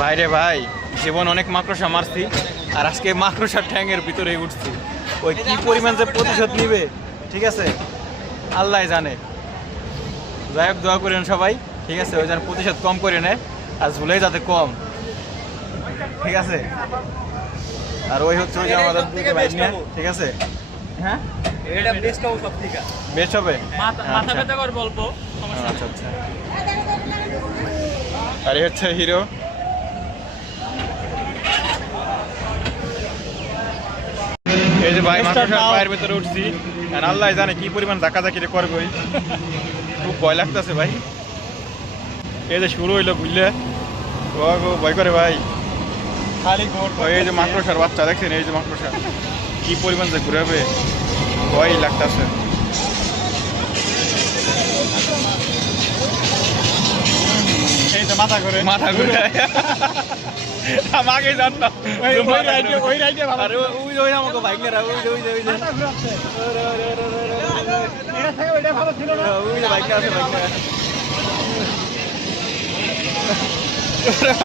ভাইরে ভাই, জীবন অনেক মাকড়সা মারছি, আর আজকে মাকড়সার ঠ্যাংয়ের ভিতরে উঠছি। ওই কি পরিমাণ যে প্রতিশোধ নিবে, ঠিক আছে, আল্লাহ জানে। যাই হোক, দোয়া করেন সবাই, ঠিক আছে, ওই যেন প্রতিশোধ কম করে নেয়, আর ঝুলে যাতে কম, ঠিক আছে। আর ওই হচ্ছে ওই যে আমাদের বাইক নিয়ে, ঠিক আছে। হ্যাঁ, এটা বেস্ট হবে সব থেকে। বেস্ট হবে। মাথা ব্যথা করে বলবো, আচ্ছা আচ্ছা। আর এই হচ্ছে হিরো। এই যে ভাই, মাকড়সার পায়ের ভিতরে উঠছি, আর আল্লাহ জানে কি পরিমাণ ধাক্কাধাক্কি করবে। খুব ভয় লাগতেছে ভাই। এই যে শুরু হইলো ঘুরলে, ভয় করে ভাই। খালি এই যে মাকড়সার বাচ্চা দেখছেন, এই যে মাকড়সা কি পরিমাণ যে ঘুরাবে, ভয় লাগতেছে। এই তো মাথা ঘুরে আমাকে জানতাম ওই রাইডে ভালো। আরে ওই ওই আমাকে বাইক নিয়ে ওই যে ওই যে ওই যে মাথা ঘুরাচ্ছে। এটা থেকে ওইটা ভালো ছিল না। ওই যে বাইক আছে, বাইক নিয়ে